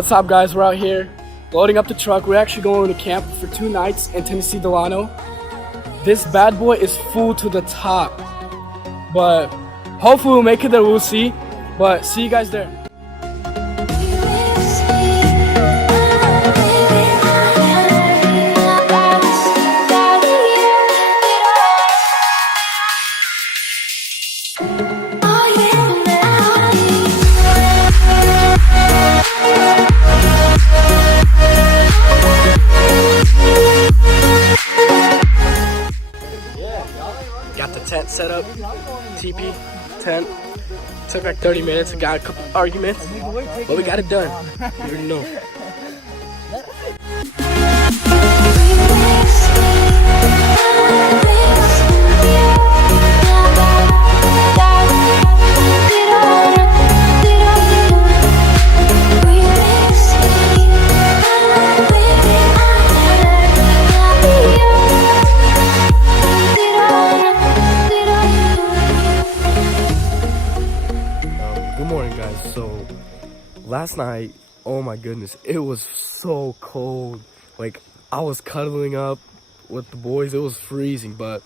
What's up, guys? We're out here loading up the truck. We're actually going to camp for 2 nights in Tennessee Delano. This bad boy is full to the top, but hopefully we'll make it there. We'll see. But see you guys there. Got the tent set up, TP tent. Took like 30 minutes. We got a couple arguments, but we got it done. You already know. Good morning, guys. So last night, oh my goodness, it was so cold. Like, I was cuddling up with the boys. It was freezing, but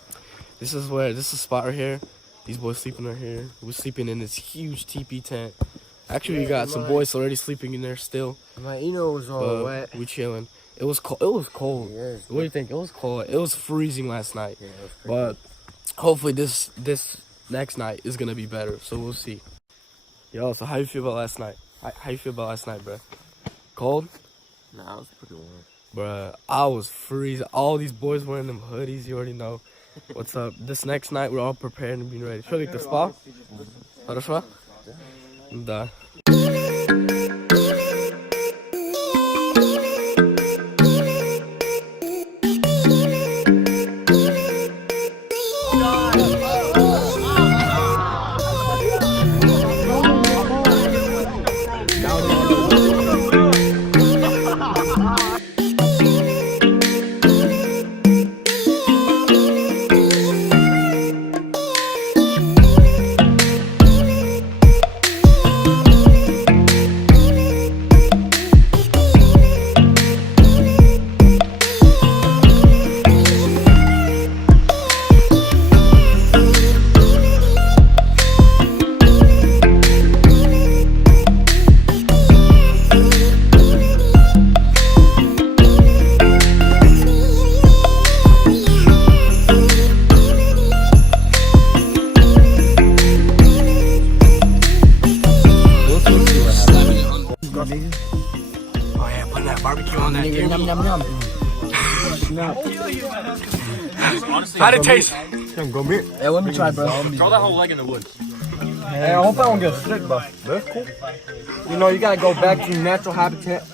this is a spot right here. These boys sleeping right here. We're sleeping in this huge teepee tent. Actually, we got some boys already sleeping in there still. My Eno was all wet. We chilling. It was cold. It was cold. Yeah, what do you think? It was cold. It was freezing last night. Yeah, but hopefully this next night is gonna be better. So we'll see. Yo, so how you feel about last night? How you feel about last night, bro? Cold? Nah, it was pretty warm. Bruh, I was freezing. All these boys wearing them hoodies, you already know. What's up? This next night, we're all prepared and being ready. Что ли, ты спал? Хорошо? Да. Oh yeah, putting that barbecue on that. How'd it taste? Hey, let me try, bro. Throw that whole leg in the wood. Hey, I hope I don't get sick, but that's cool. You know, you gotta go back to your natural habitat.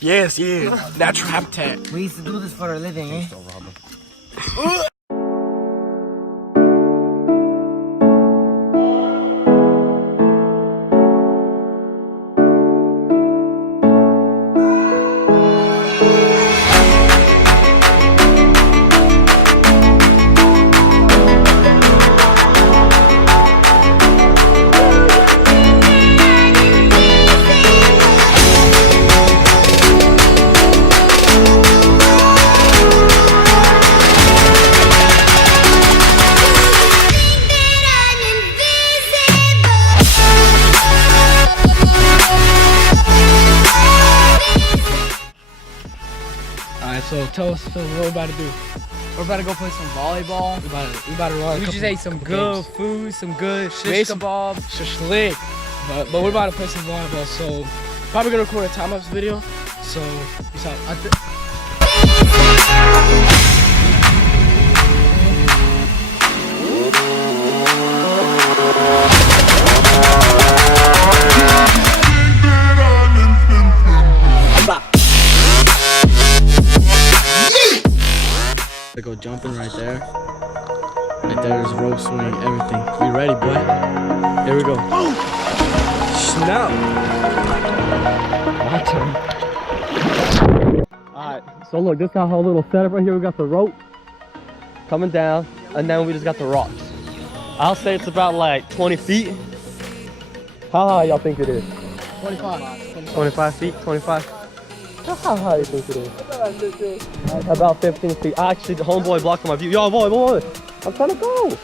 Yes, yeah. Natural habitat. We used to do this for a living, eh? Alright, so tell us what we're about to do. We're about to go play some volleyball. We about to run. We just ate some good food, some good shish kebab. Shashlik. But we're about to play some volleyball, so probably gonna record a time-lapse video. So peace out. They go jumping right there. Right there's rope swing, everything. We ready, boy? Here we go. Oh! Snap! My turn. Alright, so look, this is our whole little setup right here. We got the rope coming down, and then we just got the rocks. I'll say it's about like 20 feet. How high y'all think it is? 25. 25 feet, 25. How high do you think it is? About 15 feet. Actually, the homeboy blocked my view. Yo, boy, I'm trying to go.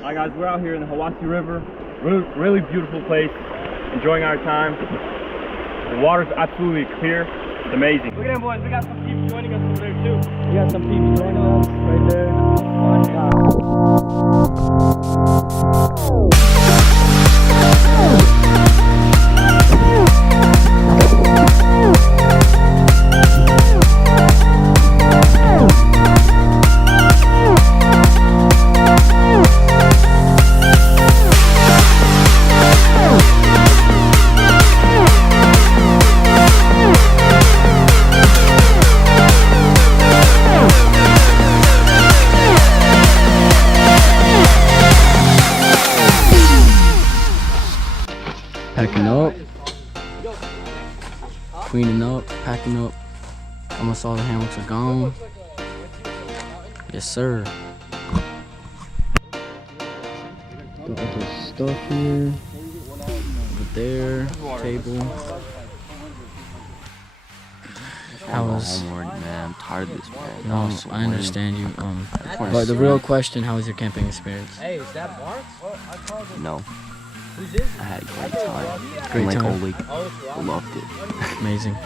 Alright guys, we're out here in the Hiwassee River. Really beautiful place. Enjoying our time. The water's absolutely clear. It's amazing. Look at them boys, we got some people joining us over there too. We got some people joining us right there. Packing up. Cleaning up, packing up. Almost all the hammocks are gone. Yes, sir. Got this stuff here. Over there. Table. How was? Man, I'm tired of this, man. No, I understand you. But the real question: how was your camping experience? No. I had a great time. Great Lake time. Oleg, loved it. Amazing.